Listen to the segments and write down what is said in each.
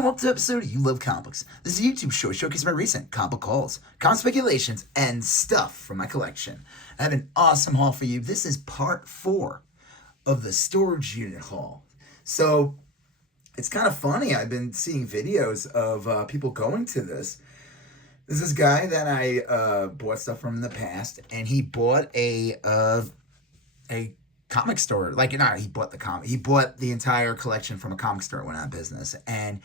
and welcome to an episode of You Love Comics. This is a YouTube show showcasing my recent comic hauls, comic speculations, and stuff from my collection. I have an awesome haul for you. This is part 4 of the storage unit haul. So, it's kind of funny. I've been seeing videos of people going to this. There's this guy that I bought stuff from in the past, and he bought a comic store. He bought the comic. He bought the entire collection from a comic store. It went out of business, and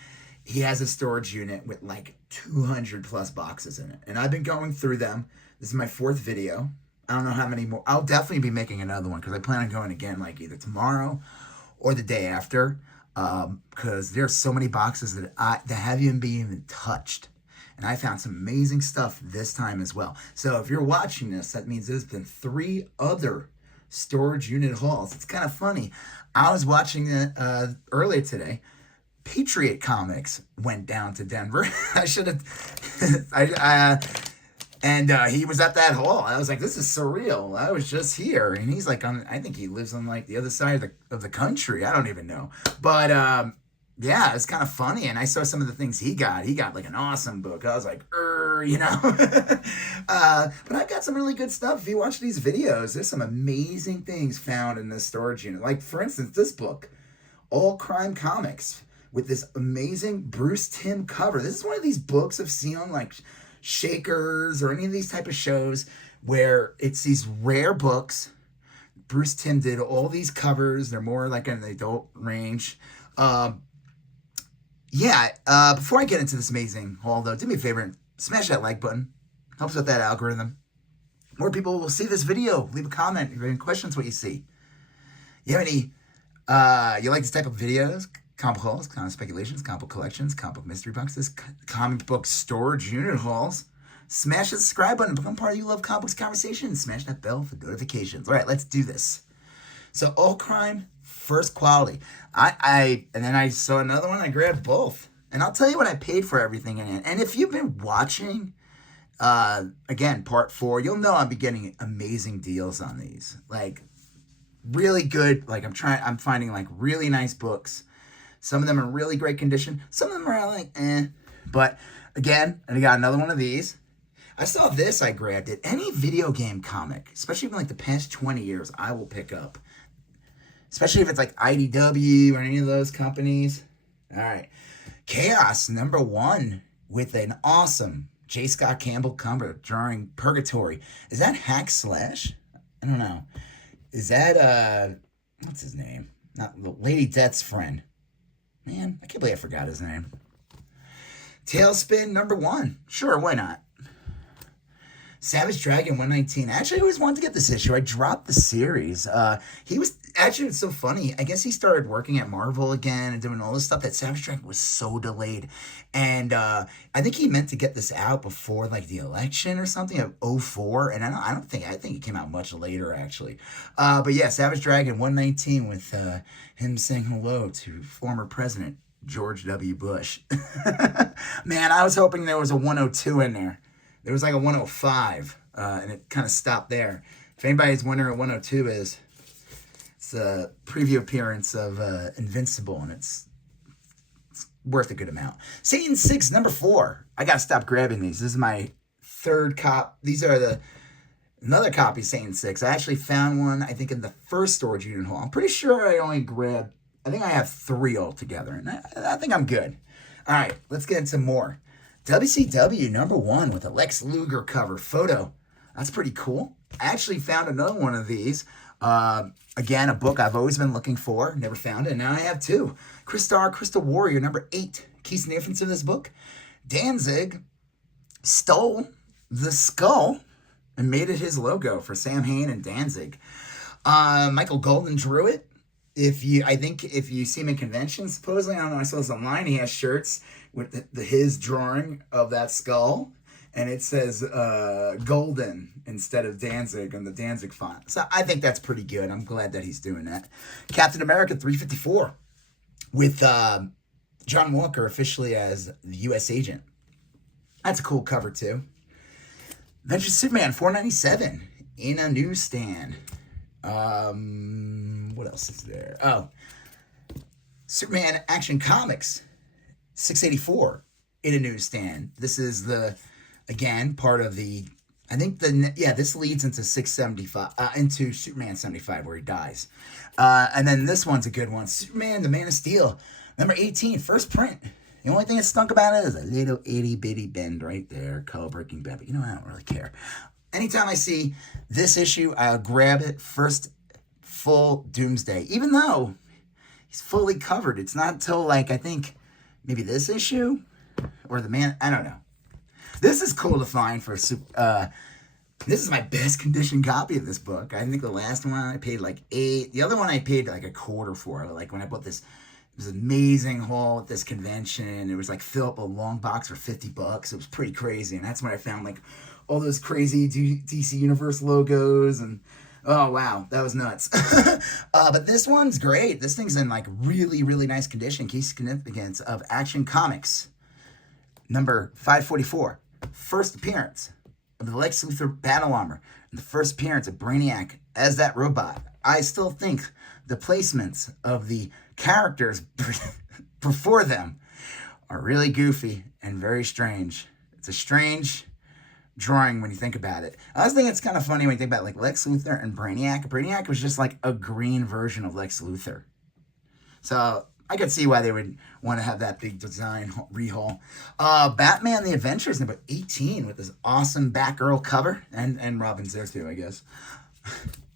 he has a storage unit with like 200 plus boxes in it. And I've been going through them. This is my 4th video. I don't know how many more. I'll definitely be making another one because I plan on going again like either tomorrow or the day after. Because there's so many boxes that haven't even been touched. And I found some amazing stuff this time as well. So if you're watching this, that means there's been 3 other storage unit hauls. It's kind of funny. I was watching it earlier today. Patriot Comics went down to Denver. I should have. And he was at that haul. I was like, this is surreal. I was just here, and he's like I think he lives on like the other side of the country. I don't even know, but yeah, it's kind of funny. And I saw some of the things he got. He got like an awesome book. I was like, you know. But I've got some really good stuff. If you watch these videos, there's some amazing things found in this storage unit. Like, for instance, this book, All Crime Comics, with this amazing Bruce Timm cover. This is one of these books I've seen on like Shakers or any of these type of shows where it's these rare books. Bruce Timm did all these covers. They're more like in the adult range. Before I get into this amazing haul, though, do me a favor and smash that like button. Helps with that algorithm. More people will see this video. Leave a comment if you have any questions what you see. You have any, you like this type of videos? Comic hauls, comic speculations, comic book collections, comic book mystery boxes, comic book storage unit hauls. Smash the subscribe button. Become part of You Love Comics conversation. Smash that bell for notifications. All right, let's do this. So, All Crime, First Quality. And then I saw another one. I grabbed both. And I'll tell you what I paid for everything in it. And if you've been watching, again, part 4, you'll know I'll be getting amazing deals on these. Like, really good. Like, I'm finding, like, really nice books. Some of them are in really great condition. Some of them are like, eh. But, again, I got another one of these. I saw this, I grabbed it. Any video game comic, especially from, like, the past 20 years, I will pick up. Especially if it's like IDW or any of those companies. All right. Chaos #1 with an awesome J. Scott Campbell cover drawing Purgatory. Is that Hack Slash? I don't know. Is that, what's his name? Not Lady Death's friend. Man, I can't believe I forgot his name. Tailspin #1. Sure, why not? Savage Dragon 119. Actually, I always wanted to get this issue. I dropped the series. It's so funny. I guess he started working at Marvel again and doing all this stuff that Savage Dragon was so delayed. And I think he meant to get this out before like the election or something of 2004. And I think it came out much later actually. But yeah, Savage Dragon 119 with him saying hello to former President George W. Bush. Man, I was hoping there was a 102 in there. There was like a 105, and it kind of stopped there. If anybody's wondering what 102 is, it's a preview appearance of Invincible, and it's worth a good amount. Satan 6, #4. I got to stop grabbing these. This is my 3rd cop. These are another copy of Satan 6. I actually found one, I think, in the first storage unit haul. I'm pretty sure I only grabbed, I think I have 3 altogether, and I think I'm good. All right, let's get into more. WCW #1 with a Lex Luger cover photo. That's pretty cool. I actually found another one of these. Again, a book I've always been looking for. Never found it. And now I have 2. Crystal Warrior #8. Key significance of this book. Danzig stole the skull and made it his logo for Sam Hain and Danzig. Michael Golden drew it. If you see him in conventions, supposedly, I don't know, I saw this online, he has shirts with his drawing of that skull, and it says Golden instead of Danzig on the Danzig font. So I think that's pretty good. I'm glad that he's doing that. Captain America 354 with John Walker officially as the U.S. agent. That's a cool cover, too. Adventure Superman 497 in a newsstand. What else is there? Oh, Superman Action Comics 684 in a newsstand. This is again, part of the, I think this leads into 675, into Superman 75 where he dies. And then this one's a good one. Superman, the Man of Steel, number 18, first print. The only thing that stunk about it is a little itty bitty bend right there, color breaking bend. But I don't really care. Anytime I see this issue, I'll grab it. First full Doomsday. Even though he's fully covered, it's not until I think maybe this issue or the Man. I don't know. This is cool to find for this is my best condition copy of this book. I think the last one I paid like $8. The other one I paid like a quarter for. Like when I bought this. It was an amazing haul at this convention. It was like fill up a long box for $50. It was pretty crazy. And that's when I found like all those crazy DC Universe logos. And oh, wow, that was nuts. But this one's great. This thing's in like really, really nice condition. Key significance of Action Comics. Number 544. First appearance of the Lex Luthor battle armor. And the first appearance of Brainiac as that robot. I still think the placements of the characters before them are really goofy and very strange. It's a strange drawing when you think about it. I was thinking it's kind of funny when you think about like Lex Luthor and Brainiac. Brainiac was just like a green version of Lex Luthor. So I could see why they would want to have that big design rehaul. Batman the Adventures, number 18, with this awesome Batgirl cover. And Robin's there too, I guess.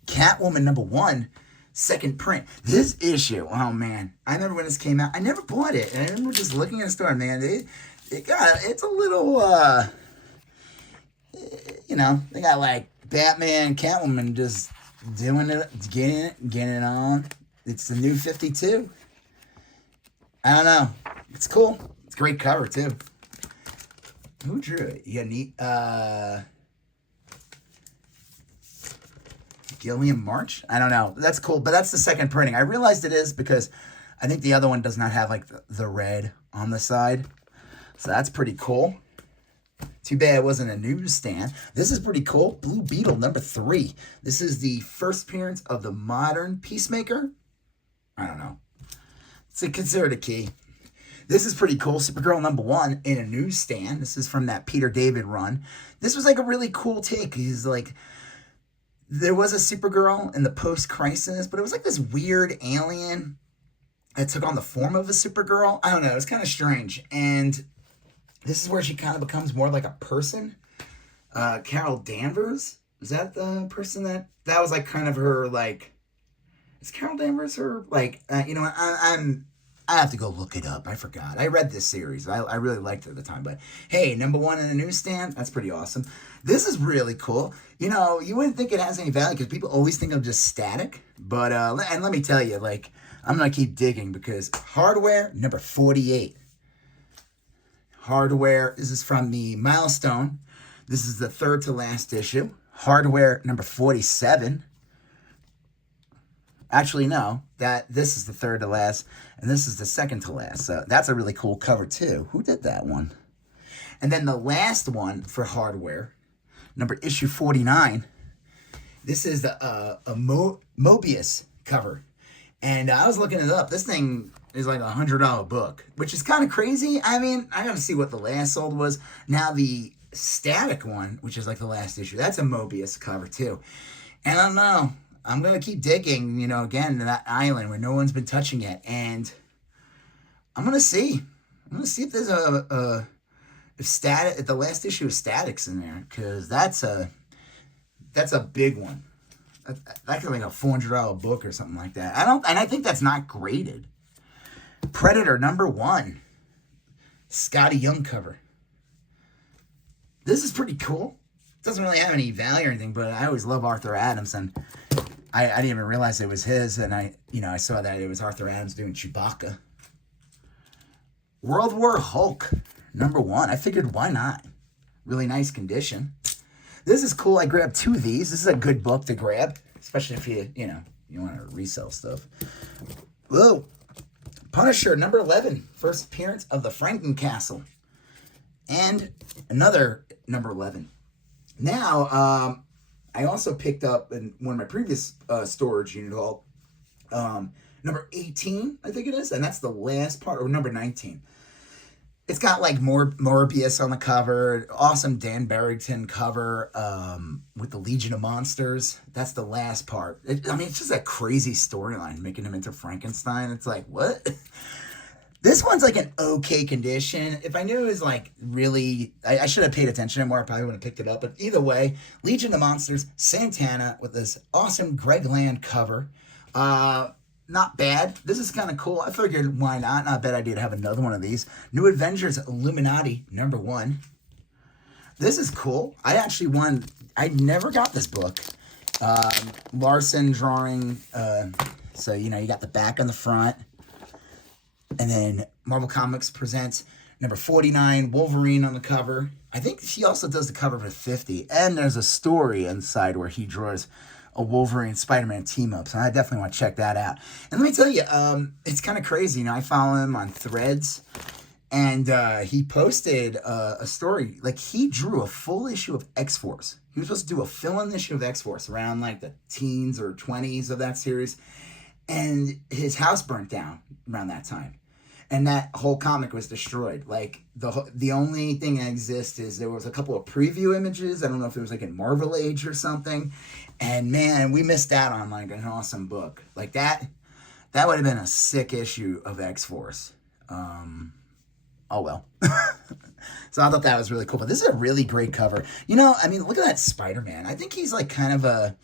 Catwoman, number 1. Second print. This issue, oh man, I remember when this came out. I never bought it. I remember just looking at the store, man. It's a little, they got like Batman, Catwoman just doing it, getting it on. It's the new 52. I don't know. It's cool. It's a great cover too. Who drew it? You got neat. Gilliam March? I don't know. That's cool, but that's the second printing. I realized it is because I think the other one does not have like the red on the side. So that's pretty cool. Too bad it wasn't a newsstand. This is pretty cool. Blue Beetle, number 3. This is the first appearance of the modern Peacemaker. I don't know. It's considered a key. This is pretty cool. Supergirl, number 1 in a newsstand. This is from that Peter David run. This was like a really cool take. He's like, there was a Supergirl in the post-crisis, but it was like this weird alien that took on the form of a Supergirl. I don't know. It was kind of strange. And this is where she kind of becomes more like a person. Carol Danvers. Is that the person that was like kind of her, like, is Carol Danvers her, like, I have to go look it up. I forgot. I read this series. I really liked it at the time. But hey, number 1 in a newsstand. That's pretty awesome. This is really cool. You wouldn't think it has any value because people always think of just static. But, and let me tell you, like, I'm going to keep digging because Hardware, number 48. Hardware, this is from the Milestone. This is the third to last issue. Hardware, number 47. Actually, no, this is the third to last, and this is the second to last. So that's a really cool cover, too. Who did that one? And then the last one for Hardware, issue 49, this is a Mobius cover. And I was looking it up. This thing is like a $100 book, which is kind of crazy. I mean, I got to see what the last sold was. Now, the Static one, which is like the last issue, that's a Mobius cover, too. And I don't know. I'm going to keep digging, again, to that island where no one's been touching it. And I'm going to see. I'm going to see if there's if the last issue of Static's in there. Because that's a big one. That's like a $400 book or something like that. I think that's not graded. Predator, number 1. Scotty Young cover. This is pretty cool. It doesn't really have any value or anything, but I always love Arthur Adams, and I didn't even realize it was his, and I saw that it was Arthur Adams doing Chewbacca. World War Hulk, number 1. I figured, why not? Really nice condition. This is cool. I grabbed 2 of these. This is a good book to grab, especially if you want to resell stuff. Whoa. Punisher, number 11. First appearance of the Frankencastle. And another number 11. Now, I also picked up in one of my previous storage unit haul, number 18, I think it is, and that's the last part, or number 19. It's got like more Morbius on the cover. Awesome Dan Barrington cover with the Legion of Monsters. That's the last part. I mean, it's just a crazy storyline making him into Frankenstein. It's like, what? This one's like an okay condition. If I knew it was like really, I should have paid attention more. I probably would have picked it up. But either way, Legion of Monsters, Santana with this awesome Greg Land cover. Not bad. This is kind of cool. I figured, why not? Not a bad idea to have another one of these. New Avengers Illuminati #1. This is cool. I actually won. I never got this book. Larson drawing. So, you know, you got the back and the front. And then Marvel Comics presents #49, Wolverine on the cover. I think he also does the cover for 50. And there's a story inside where he draws a Wolverine Spider-Man team up. So I definitely want to check that out. And let me tell you, it's kind of crazy. You know, I follow him on Threads. And he posted a story. Like, he drew a full issue of X-Force. He was supposed to do a fill-in issue of X-Force around, like, the teens or 20s of that series. And his house burnt down around that time. And that whole comic was destroyed. Like, the only thing that exists is there was a couple of preview images. I don't know if it was like in Marvel Age or something. And man, we missed out on like an awesome book. Like that would have been a sick issue of X-Force. Oh well. So I thought that was really cool. But this is a really great cover. You know, I mean, look at that Spider-Man. I think he's like kind of a,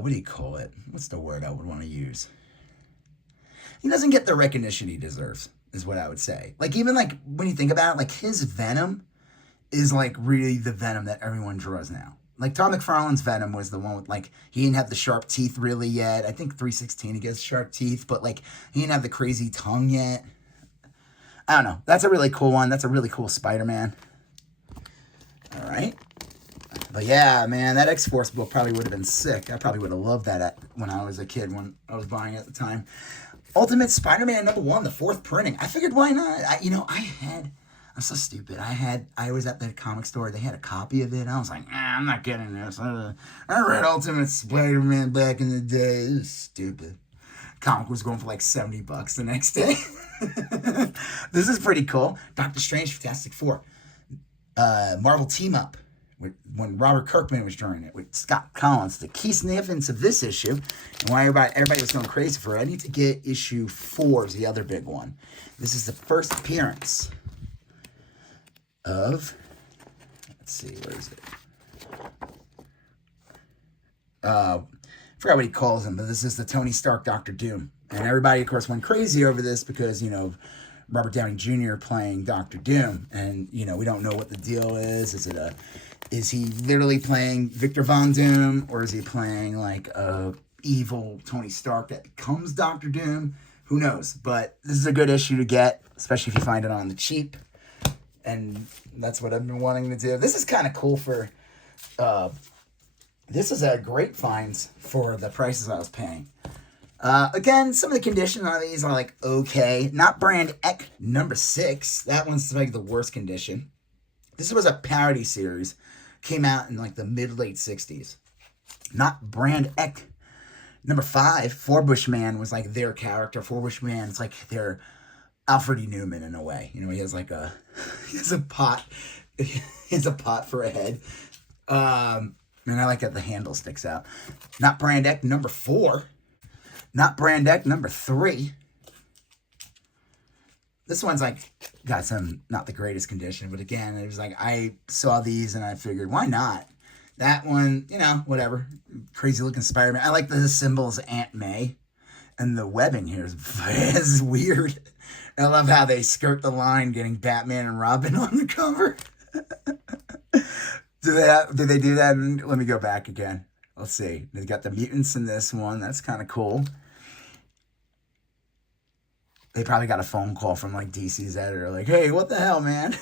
what do you call it? What's the word I would want to use? He doesn't get the recognition he deserves, is what I would say. Like, even like when you think about it, like his Venom is like really the Venom that everyone draws now. Like Todd McFarlane's Venom was the one with like, he didn't have the sharp teeth really yet. I think 316 he gets sharp teeth, but like he didn't have the crazy tongue yet. I don't know. That's a really cool one. That's a really cool Spider-Man. All right. But yeah, man, that X-Force book probably would have been sick. I probably would have loved that when I was a kid, when I was buying it at the time. Ultimate Spider-Man #1, the 4th printing. I figured, why not? I'm so stupid. I was at the comic store. They had a copy of it. I was like, I'm not getting this. I read Ultimate Spider-Man back in the day. It was stupid. Comic was going for like $70 the next day. This is pretty cool. Doctor Strange, Fantastic Four. Marvel Team Up. When Robert Kirkman was drawing it with Scott Collins, the key significance of this issue, and why everybody was going crazy for it. I need to get issue 4 is the other big one. This is the first appearance of, let's see, where is it? I forgot what he calls him, but this is the Tony Stark Doctor Doom. And everybody, of course, went crazy over this because, you know, Robert Downey Jr. playing Doctor Doom. And, you know, we don't know what the deal is. Is he literally playing Victor Von Doom, or is he playing like a evil Tony Stark that becomes Doctor Doom? Who knows? But this is a good issue to get, especially if you find it on the cheap. And that's what I've been wanting to do. This is kind of cool for, this is a great finds for the prices I was paying. Again, some of the conditions on these are like okay. Not Brand Ek #6. That one's like the worst condition. This was a parody series. Came out in like the mid-late 60s. Not Brand Ek #5. Forbush Man was like their character. Forbush Man, it's like their Alfred E. Newman in a way. You know, he has like a, he has a pot. He has a pot for a head. And I like that the handle sticks out. Not Brand Ek #4. Not Brand Ek #3. This one's like got some not the greatest condition, but again, it was like I saw these and I figured, why not? That one, you know, whatever. Crazy looking Spider-Man. I like the symbols Aunt May, and the webbing here is weird. I love how they skirt the line, getting Batman and Robin on the cover. Did they do that? Let me go back again. Let's see. They got the mutants in this one. That's kind of cool. They probably got a phone call from like DC's editor, like, hey, what the hell, man?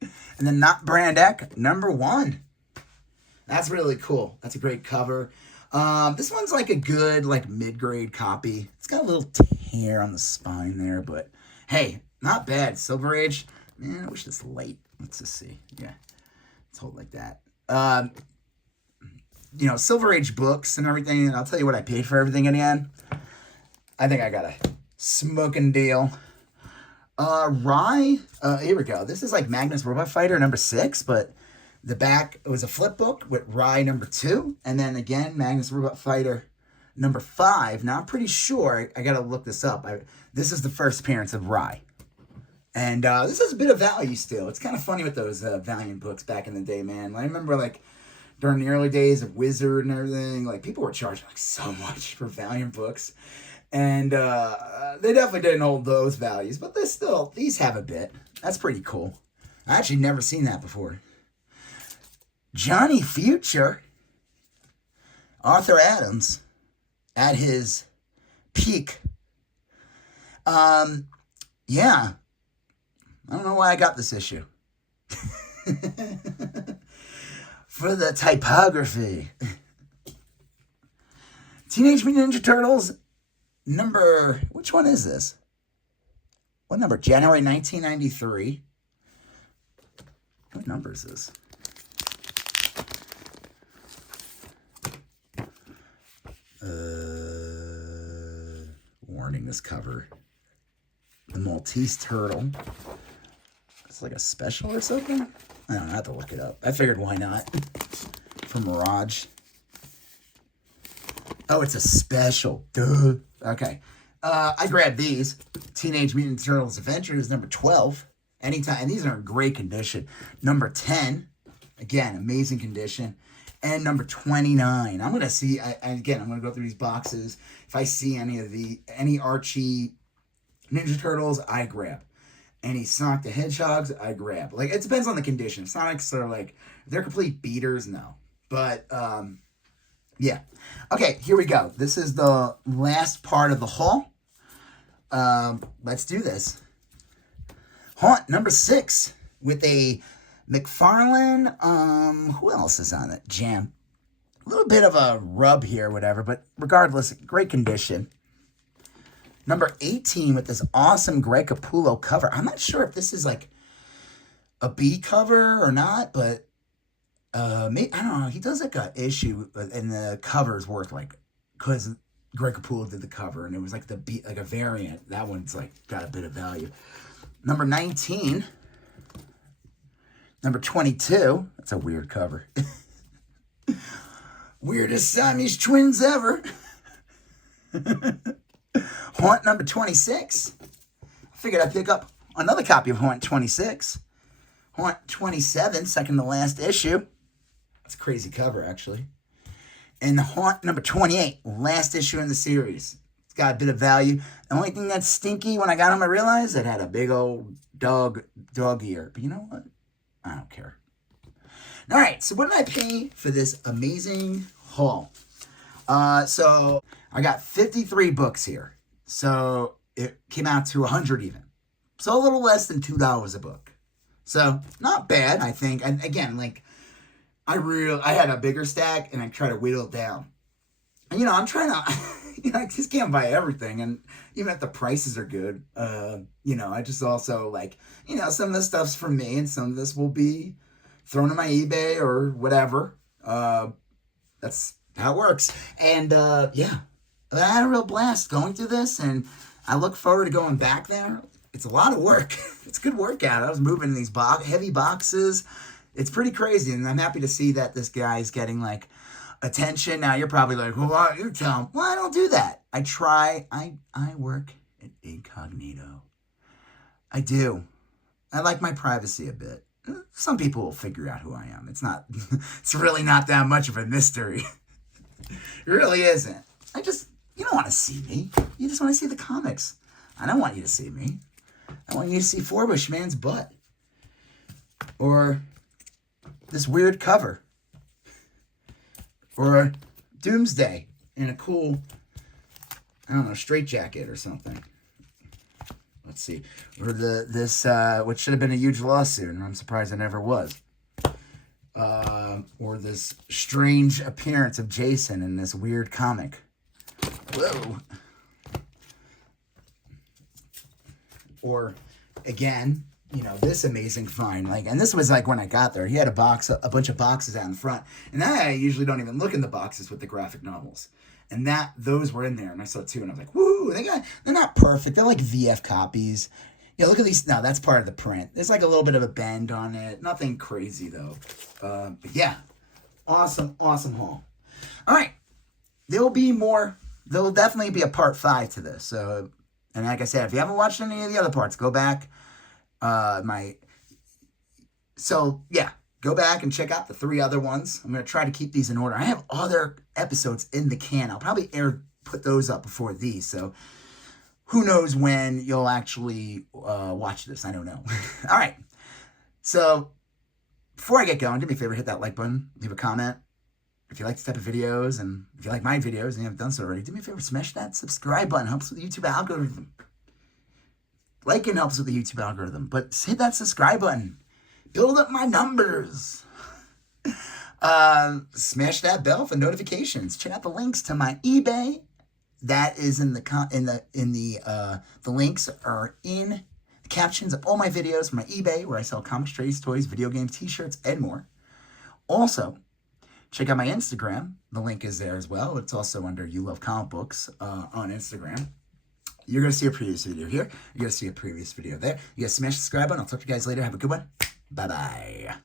And then Not Brand Ek #1. That's really cool. That's a great cover. This one's like a good, like mid-grade copy. It's got a little tear on the spine there, but hey, not bad. Silver Age. Man, I wish this light. Let's just see. Yeah, let's hold like that. You know, Silver Age books and everything. And I'll tell you what I paid for everything in the end. I think I got a smoking deal. Rye, here we go. This is like Magnus Robot Fighter number 6, but the back, it was a flip book with Rye number 2, and then again, Magnus Robot Fighter number 5. Now, I'm pretty sure, I gotta look this up. This is the first appearance of Rye. And this has a bit of value still. It's kind of funny with those Valiant books back in the day, man. I remember, like, during the early days of Wizard and everything, like, people were charging, like, so much for Valiant books. And they definitely didn't hold those values, but these have a bit. That's pretty cool. I actually never seen that before. Johnny Future, Arthur Adams, at his peak. Yeah. I don't know why I got this issue. For the typography. Teenage Mutant Ninja Turtles number, which one is this? What number? January 1993. What number is this? Warning, this cover. The Maltese Turtle. It's like a special or something? I don't know, I have to look it up. I figured why not? From Mirage. Oh, it's a special. Duh. Okay. I grabbed these. Teenage Mutant Turtles Adventures, number 12. Anytime. And these are in great condition. Number 10. Again, amazing condition. And number 29. I'm going to see, I'm going to go through these boxes. If I see any Archie Ninja Turtles, I grab. Any Sonic the Hedgehogs, I grab. Like, it depends on the condition. Sonic's are like, they're complete beaters, no. But, yeah. Okay, here we go. This is the last part of the haul. Let's do this. Haunt number 6 with a McFarlane. Who else is on it? Jam. A little bit of a rub here, whatever, but regardless, great condition. Number 18 with this awesome Greg Capullo cover. I'm not sure if this is like a B cover or not, but maybe, I don't know. He does like a issue, and the cover's worth like, because Greg Capullo did the cover, and it was like the B, like a variant. That one's like got a bit of value. Number 19. Number 22. That's a weird cover. Weirdest Siamese twins ever. Haunt number 26. I figured I'd pick up another copy of Haunt 26. Haunt 27, second to last issue. That's a crazy cover, actually. And the Haunt number 28, last issue in the series. It's got a bit of value. The only thing that's stinky when I got them, I realized it had a big old dog ear. But you know what? I don't care. All right, so what did I pay for this amazing haul? So I got 53 books here. So it came out to 100 even. So a little less than $2 a book. So not bad, I think. And again, like, I had a bigger stack and I try to whittle it down. And, you know, I'm trying to, you know, I just can't buy everything. And even if the prices are good, you know, I just also like, you know, some of this stuff's for me and some of this will be thrown in my eBay or whatever. That's how it works. And, yeah, I had a real blast going through this, and I look forward to going back there. It's a lot of work. It's a good workout. I was moving these heavy boxes. It's pretty crazy, and I'm happy to see that this guy's getting, like, attention. Now, you're probably like, well, why don't you tell him? Well, I don't do that. I try. I work incognito. I do. I like my privacy a bit. Some people will figure out who I am. It's really not that much of a mystery. It really isn't. You don't want to see me. You just want to see the comics. I don't want you to see me. I want you to see Forbush Man's butt. Or this weird cover. Or Doomsday in a cool, I don't know, straitjacket or something. Let's see. Or this which should have been a huge lawsuit, and I'm surprised it never was. Or this strange appearance of Jason in this weird comic. Whoa. Or, again, you know, this amazing find. Like, and this was like when I got there. He had a bunch of boxes out in front. And I usually don't even look in the boxes with the graphic novels. And those were in there. And I saw two, and I was like, woo! They're not perfect. They're like VF copies. Yeah, look at these. No, that's part of the print. There's like a little bit of a bend on it. Nothing crazy though. But yeah, awesome haul. All right, there will be more. There will definitely be a part 5 to this. So, and like I said, if you haven't watched any of the other parts, go back. Go back and check out the 3 other ones. I'm gonna try to keep these in order. I have other episodes in the can. I'll probably put those up before these. So who knows when you'll actually watch this? I don't know. All right. So before I get going, do me a favor, hit that like button, leave a comment. If you like this type of videos, and if you like my videos and you haven't done so already, do me a favor, smash that subscribe button. Helps with the YouTube algorithm. Liking helps with the YouTube algorithm, but hit that subscribe button. Build up my numbers. Smash that bell for notifications. Check out the links to my eBay. That is in the links are in the captions of all my videos from my eBay, where I sell comics, trades, toys, video games, t-shirts, and more. Also, check out my Instagram. The link is there as well. It's also under You Love Comic Books on Instagram. You're going to see a previous video here. You're going to see a previous video there. You guys smash the subscribe button. I'll talk to you guys later. Have a good one. Bye-bye.